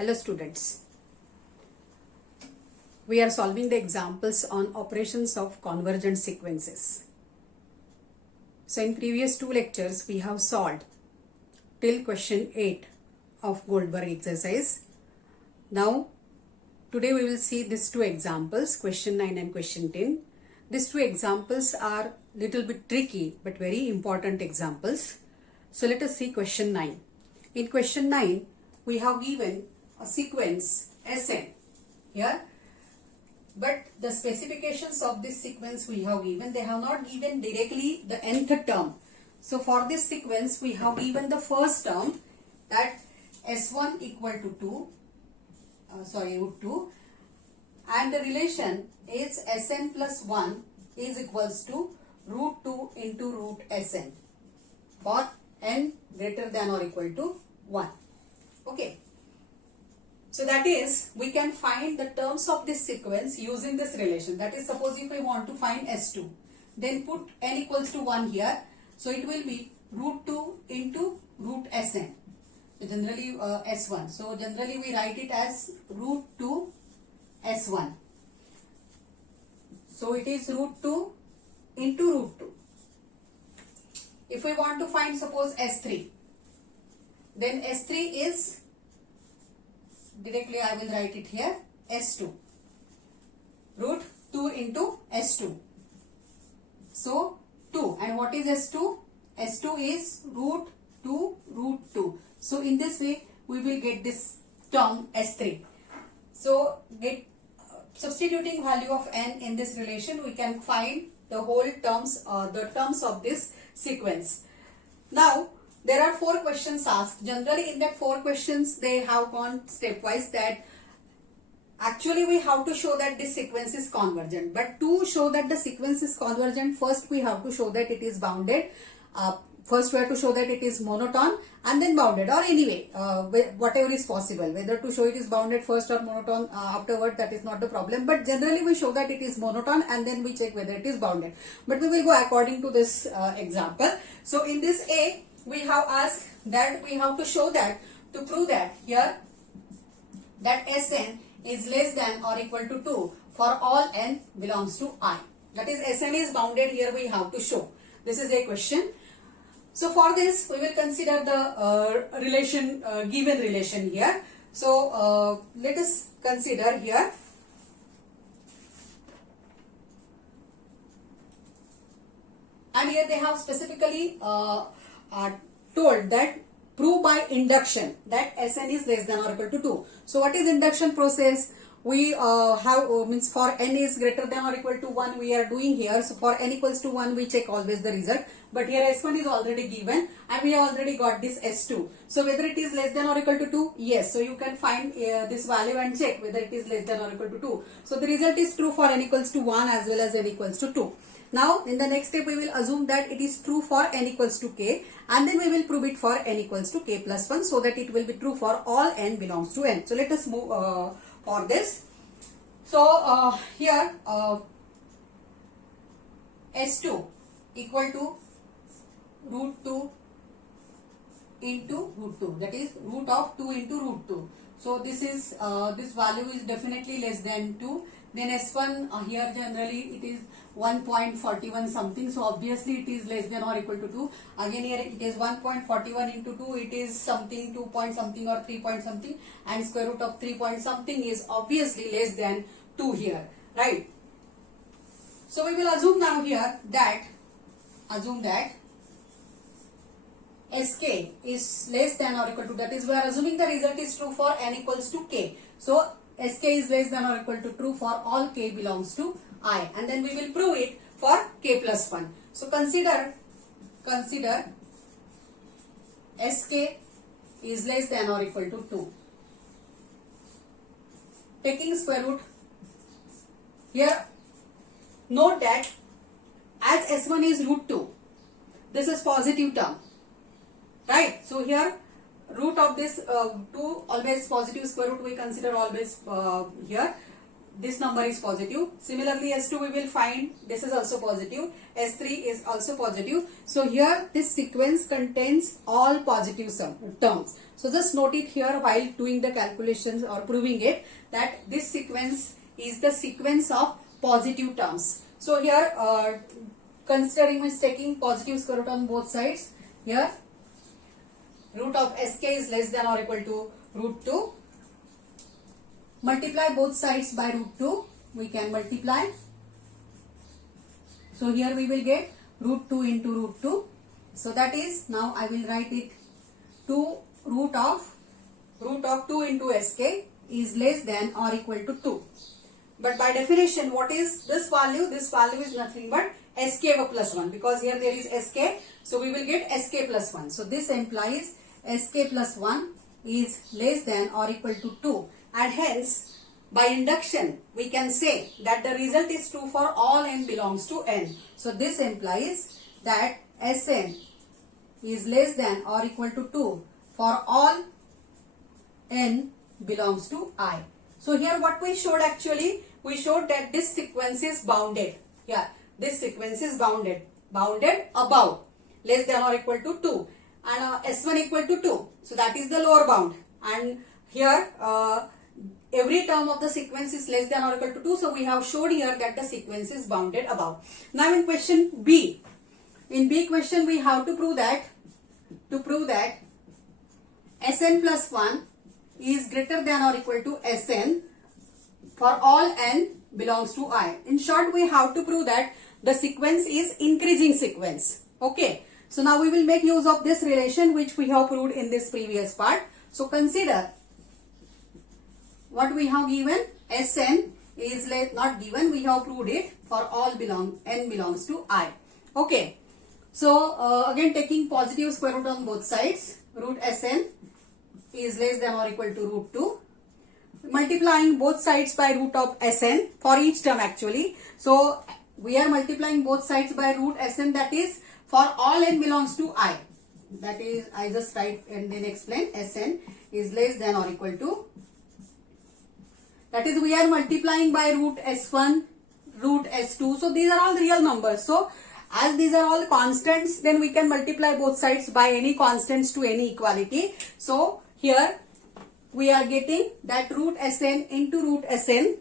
Hello students. We are solving the examples on operations of convergent sequences. So in previous two lectures we have solved till question 8 of Goldberg exercise. Now today we will see these two examples, question 9 and question 10. These two examples are little bit tricky but very important examples. So let us see question 9. In question 9 we have given a sequence Sn here, but the specifications of this sequence we have given, they have not given directly the nth term. So for this sequence we have given the first term, that S1 equal to 2, root 2, and the relation is Sn plus 1 is equals to root 2 into root Sn for n greater than or equal to 1. Okay. So that is, we can find the terms of this sequence using this relation. That is, suppose if we want to find S2, then put n equals to 1 here. So it will be root 2 into root Sn. So generally S1. So generally we write it as root 2 S1. So it is root 2 into root 2. If we want to find suppose S3, then S3 is, directly I will write it here, S2. Root 2 into S2. So 2. And what is S2? S2 is root 2 root 2. So in this way we will get this term S3. So substituting value of n in this relation, we can find the whole terms, the terms of this sequence. Now there are 4 questions asked. Generally in that 4 questions they have gone stepwise, that actually we have to show that this sequence is convergent. But to show that the sequence is convergent, first we have to show that it is bounded. First we have to show that it is monotone and then bounded, or anyway whatever is possible. Whether to show it is bounded first or monotone afterward, that is not the problem. But generally we show that it is monotone and then we check whether it is bounded. But we will go according to this example. So in this A, we have asked that we have to show that, to prove that here that Sn is less than or equal to 2 for all n belongs to I. That is, Sn is bounded here we have to show. This is a question. So for this we will consider the relation, given relation here. So let us consider here. And here they have specifically told that prove by induction that Sn is less than or equal to 2. So what is induction process? We means for n is greater than or equal to 1 we are doing here. So for n equals to 1 we check always the result. But here S1 is already given and we have already got this S2. So whether it is less than or equal to 2? Yes. So you can find this value and check whether it is less than or equal to 2. So the result is true for n equals to 1 as well as n equals to 2. Now in the next step we will assume that it is true for n equals to k, and then we will prove it for n equals to k plus 1, so that it will be true for all n belongs to n. So let us move for this. So here S2 equal to root 2 into root 2, that is root of 2 into root 2. So this is this value is definitely less than 2. Then S1 here generally it is 1.41 something, so obviously it is less than or equal to 2. Again here it is 1.41 into 2, it is something 2 point something or 3 point something, and square root of 3 point something is obviously less than 2 here, right? So we will assume now here that, Sk is less than or equal to, that is we are assuming the result is true for n equals to k. So Sk is less than or equal to true for all k belongs to I, and then we will prove it for k plus 1. So consider Sk is less than or equal to 2. Taking square root, here note that as S1 is root 2, this is positive term, right? So here root of this 2, always positive square root we consider always here. this number is positive. Similarly, S2 we will find this is also positive. S3 is also positive. So here this sequence contains all positive terms. So just note it here while doing the calculations or proving it that this sequence is the sequence of positive terms. So here considering means taking positive square root on both sides. Here root of sk is less than or equal to root 2. Multiply both sides by root 2. We can multiply. So here we will get root 2 into root 2. So that is, now I will write it, 2 root of 2 into sk is less than or equal to 2. But by definition, what is this value? This value is nothing but sk plus 1, because here there is sk. So we will get sk plus 1. So this implies sk plus 1 is less than or equal to 2. And hence, by induction, we can say that the result is true for all n belongs to n. So this implies that Sn is less than or equal to 2 for all n belongs to I. So here what we showed actually, we showed that this sequence is bounded. Yeah, this sequence is bounded above less than or equal to 2 and S1 equal to 2. So that is the lower bound. And here every term of the sequence is less than or equal to 2. So we have showed here that the sequence is bounded above. Now in question B. In B question we have to prove that Sn plus 1 is greater than or equal to Sn for all n belongs to I. In short, we have to prove that the sequence is increasing sequence. Okay. So now we will make use of this relation which we have proved in this previous part. So consider what we have given. Sn is not given, we have proved it for all n belongs to I. Okay. So again taking positive square root on both sides, root Sn is less than or equal to root 2. Multiplying both sides by root of Sn for each term actually. So we are multiplying both sides by root Sn, that is for all n belongs to I. That is, I just write and then explain. Sn is less than or equal to, that is we are multiplying by root S1, root S2. So these are all real numbers. So as these are all constants, then we can multiply both sides by any constants to any equality. So here we are getting that root Sn into root Sn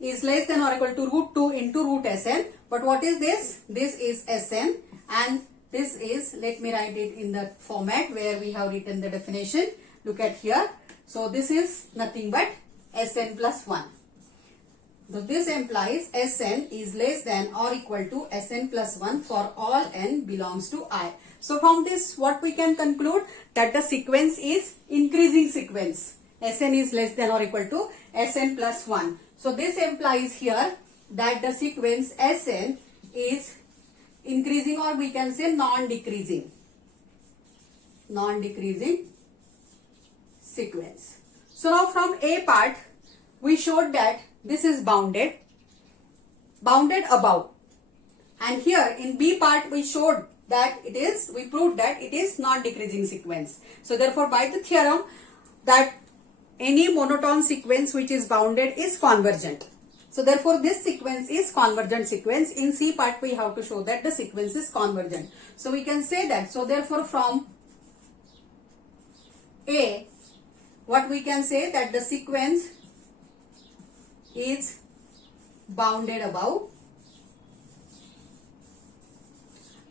is less than or equal to root 2 into root Sn. But what is this? This is Sn and this is, let me write it in the format where we have written the definition. Look at here. So this is nothing but Sn plus 1. So this implies Sn is less than or equal to Sn plus 1 for all n belongs to I. So from this what we can conclude, that the sequence is increasing sequence. Sn is less than or equal to Sn plus 1. So this implies here that the sequence Sn is increasing, or we can say non-decreasing sequence. So now from A part we showed that this is bounded above, and here in B part we showed that we proved that it is non-decreasing sequence. So therefore by the theorem that any monotone sequence which is bounded is convergent. So therefore this sequence is convergent sequence. In C part we have to show that the sequence is convergent. So we can say that. So therefore from A what we can say, that the sequence is bounded above,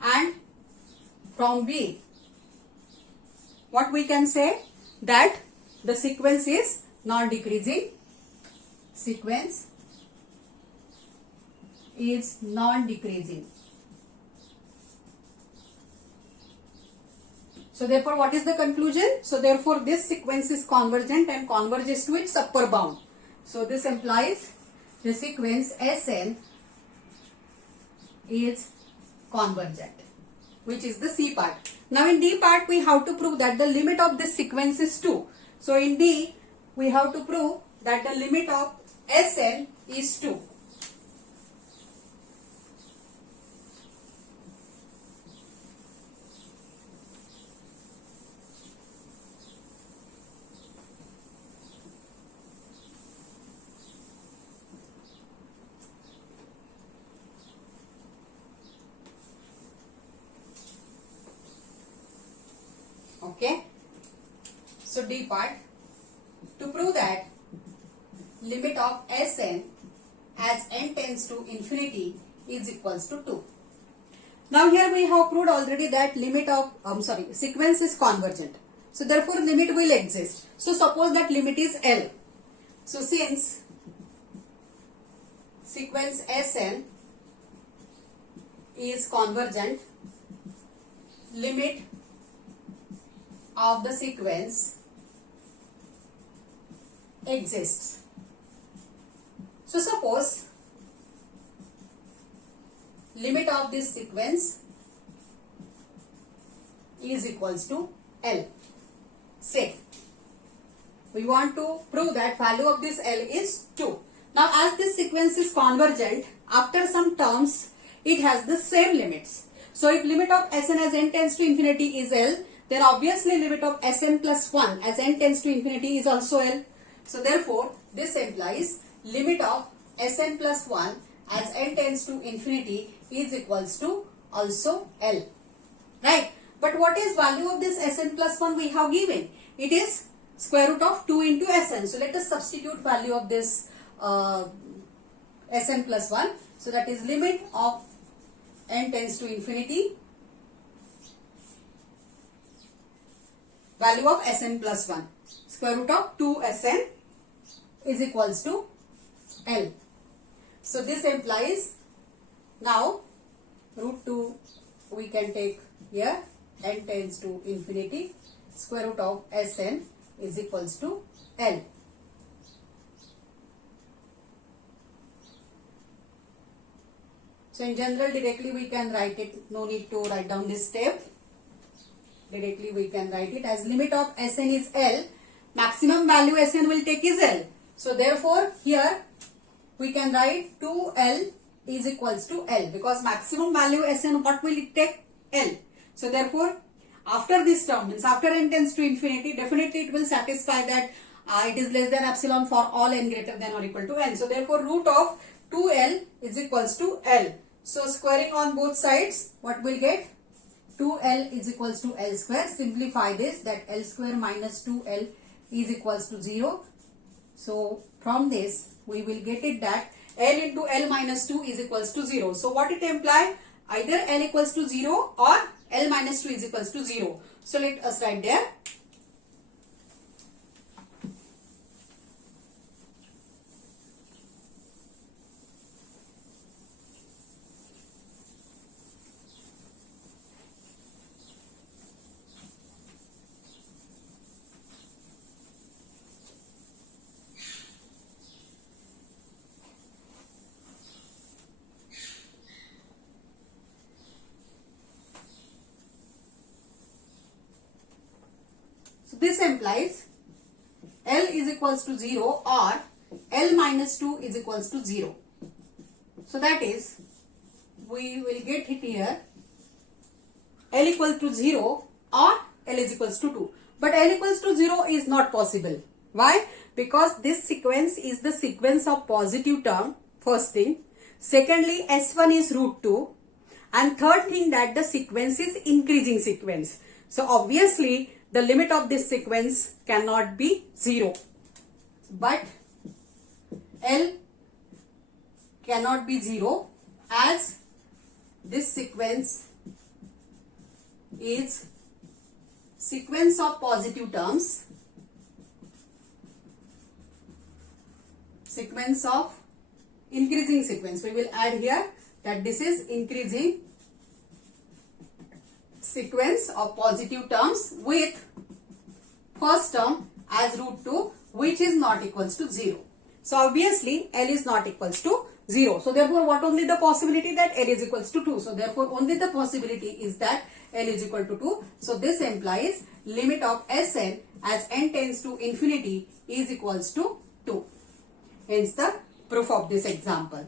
and from B what we can say, that the sequence is non-decreasing. Sequence is non-decreasing. So therefore what is the conclusion? So therefore this sequence is convergent and converges to its upper bound. So this implies the sequence Sn is convergent, which is the C part. Now in D part we have to prove that the limit of this sequence is 2. So in D we have to prove that the limit of Sn is 2. Okay. So D part, to prove that limit of Sn as n tends to infinity is equals to 2. Now here we have proved already that limit of sequence is convergent. So therefore limit will exist. So suppose that limit is L. So since sequence Sn is convergent, limit of the sequence exists. So suppose limit of this sequence is equals to L. Say we want to prove that value of this L is 2. Now as this sequence is convergent, after some terms it has the same limits. So if limit of Sn as n tends to infinity is L, then obviously limit of Sn plus 1 as n tends to infinity is also L. So therefore this implies limit of Sn plus 1 as n tends to infinity is equals to also L. Right? But what is value of this Sn plus 1 we have given? It is square root of 2 into Sn. So let us substitute value of this Sn plus 1. So that is limit of n tends to infinity, value of Sn plus 1, square root of 2 Sn is equals to L. So this implies now root 2 we can take here, n tends to infinity, square root of Sn is equals to L. So in general directly we can write it, no need to write down this step. Directly we can write it as limit of Sn is L, maximum value Sn will take is L. So therefore here we can write 2L is equals to L, because maximum value Sn what will it take? L. So therefore after this term, means after n tends to infinity, definitely it will satisfy that it is less than epsilon for all n greater than or equal to n. So therefore root of 2L is equals to L. So squaring on both sides, what will get? 2L is equals to L square. Simplify this, that L square minus 2L is equals to 0. So from this we will get it that L into L minus 2 is equals to 0. So what it imply? Either L equals to 0 or L minus 2 is equals to 0. So let us write there. So this implies L is equals to 0 or L minus 2 is equals to 0. So that is, we will get it here, L equal to 0 or L is equals to 2. But L equals to 0 is not possible. Why? Because this sequence is the sequence of positive term, first thing. Secondly, S1 is root 2. And third thing, that the sequence is increasing sequence. So obviously the limit of this sequence cannot be 0. But L cannot be 0 as this sequence is sequence of positive terms, sequence of increasing sequence. We will add here that this is increasing sequence of positive terms with first term as root 2, which is not equals to 0. So obviously L is not equals to 0. So therefore what only the possibility? That L is equals to 2. So therefore only the possibility is that L is equal to 2. So this implies limit of Sn as n tends to infinity is equals to 2. Hence the proof of this example.